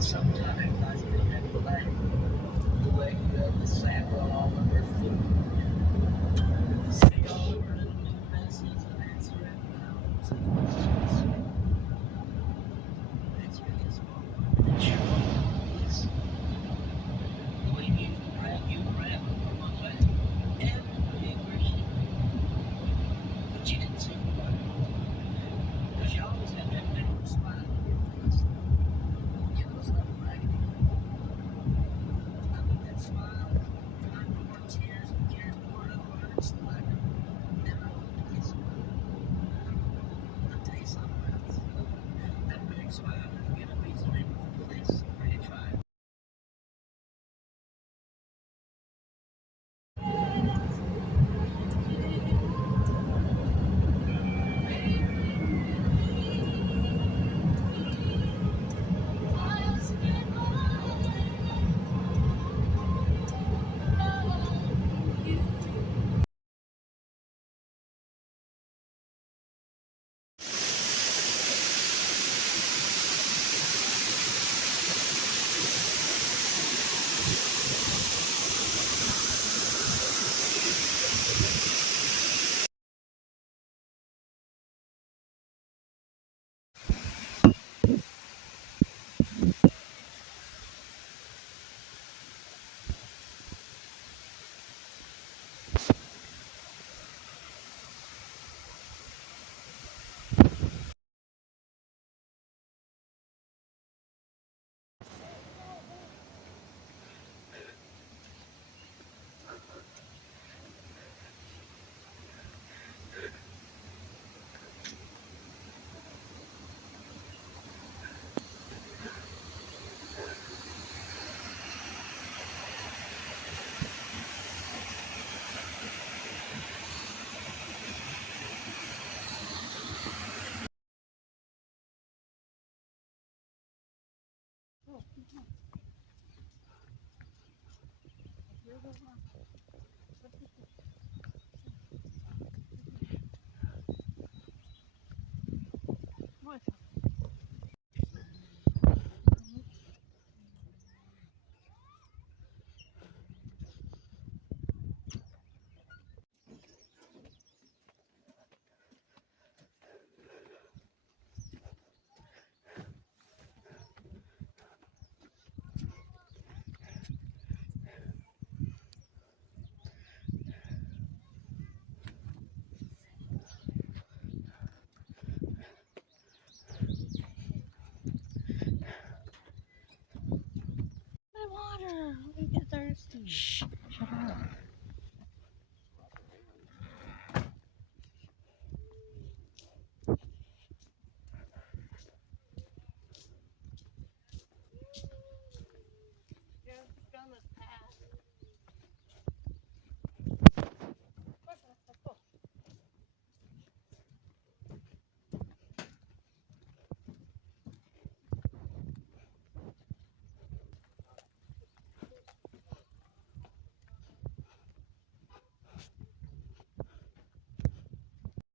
Sometimes I think I play the way the sand run all over her foot. See all over little messes and answer it now. It's really small. It's your voice. The way you grab her from my way. Everybody appreciates it. But you didn't seem to like it. Because you always had that big smile on your face. You know, it's not raggedy. I mean, that smile, trying to more tears and caring more than words. Like, never hope to kiss you. I'll tell you something else. That big smile is gonna be something for the face for you to try. My water. I'm gonna get thirsty. Shh. Shut up.